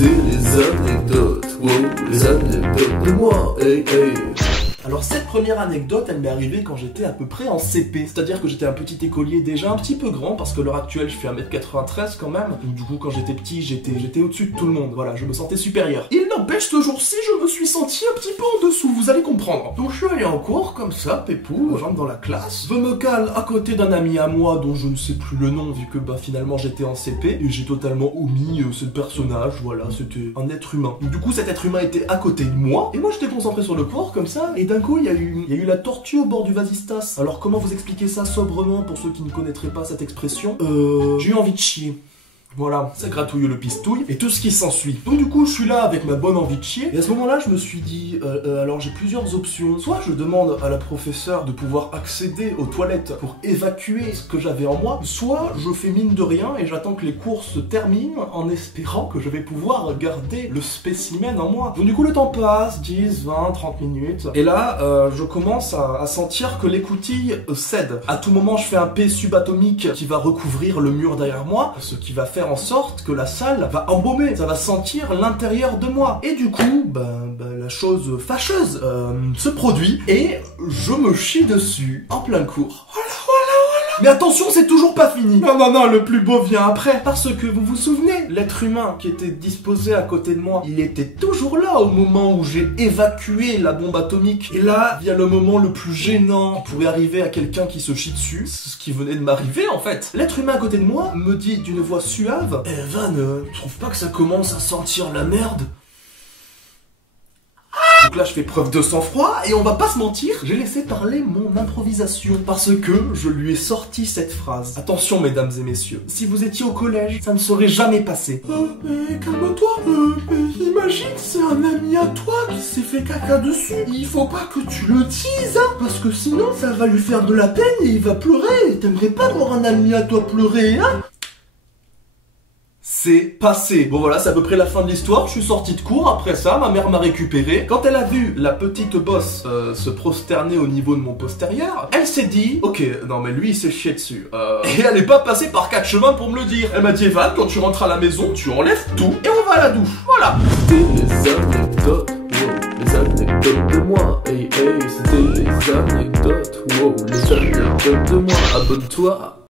C'est les anecdotes, wow, les anecdotes de moi, hey, hey. Alors cette première anecdote, elle m'est arrivée quand j'étais à peu près en CP. C'est-à-dire que j'étais un petit écolier déjà un petit peu grand, parce que à l'heure actuelle je fais 1m93 quand même. Donc du coup quand j'étais petit, j'étais au-dessus de tout le monde, voilà, je me sentais supérieur. Il n'empêche, ce jour-ci, je me suis senti un petit peu en dessous, vous allez comprendre. Donc je suis allé en cours, comme ça, pépou, j'entre dans la classe. Je me cale à côté d'un ami à moi, dont je ne sais plus le nom, vu que bah finalement j'étais en CP, et j'ai totalement omis ce personnage, voilà, c'était un être humain. Donc du coup cet être humain était à côté de moi, et moi j'étais concentré sur le cours, comme ça, et d'un coup il y a eu la tortue au bord du vasistas. Alors comment vous expliquer ça sobrement pour ceux qui ne connaîtraient pas cette expression? J'ai eu envie de chier. Voilà, ça gratouille le pistouille et tout ce qui s'ensuit. Donc du coup, je suis là avec ma bonne envie de chier. Et à ce moment-là, je me suis dit, alors j'ai plusieurs options. Soit je demande à la professeure de pouvoir accéder aux toilettes pour évacuer ce que j'avais en moi. Soit je fais mine de rien et j'attends que les cours se terminent en espérant que je vais pouvoir garder le spécimen en moi. Donc du coup, le temps passe, 10, 20, 30 minutes. Et là, je commence à sentir que l'écoutille cède. À tout moment, je fais un P subatomique qui va recouvrir le mur derrière moi, ce qui va faire en sorte que la salle va embaumer, ça va sentir l'intérieur de moi. Et du coup, la chose fâcheuse se produit et je me chie dessus en plein cours. Voilà. Mais attention, c'est toujours pas fini. Non, le plus beau vient après. Parce que vous vous souvenez, l'être humain qui était disposé à côté de moi, il était toujours là au moment où j'ai évacué la bombe atomique. Et là, vient le moment le plus gênant qui pourrait arriver à quelqu'un qui se chie dessus. C'est ce qui venait de m'arriver en fait. L'être humain à côté de moi me dit d'une voix suave, Van, tu trouves pas que ça commence à sentir la merde? Donc là je fais preuve de sang-froid et on va pas se mentir, j'ai laissé parler mon improvisation parce que je lui ai sorti cette phrase. Attention mesdames et messieurs, si vous étiez au collège, ça ne serait jamais passé. Mais calme-toi, mais imagine c'est un ami à toi qui s'est fait caca dessus. Il faut pas que tu le dises, hein, parce que sinon ça va lui faire de la peine et il va pleurer. T'aimerais pas voir un ami à toi pleurer, hein? C'est passé. Bon voilà, c'est à peu près la fin de l'histoire. Je suis sorti de cours, après ça, ma mère m'a récupéré. Quand elle a vu la petite bosse se prosterner au niveau de mon postérieur, elle s'est dit, ok, non mais lui il s'est chié dessus. Et elle est pas passée par 4 chemins pour me le dire. Elle m'a dit, Evan, quand tu rentres à la maison, tu enlèves tout et on va à la douche. Voilà. C'était les anecdotes, wow, les anecdotes de moi, hey, hey. C'était les anecdotes, wow, les anecdotes de moi. Abonne-toi.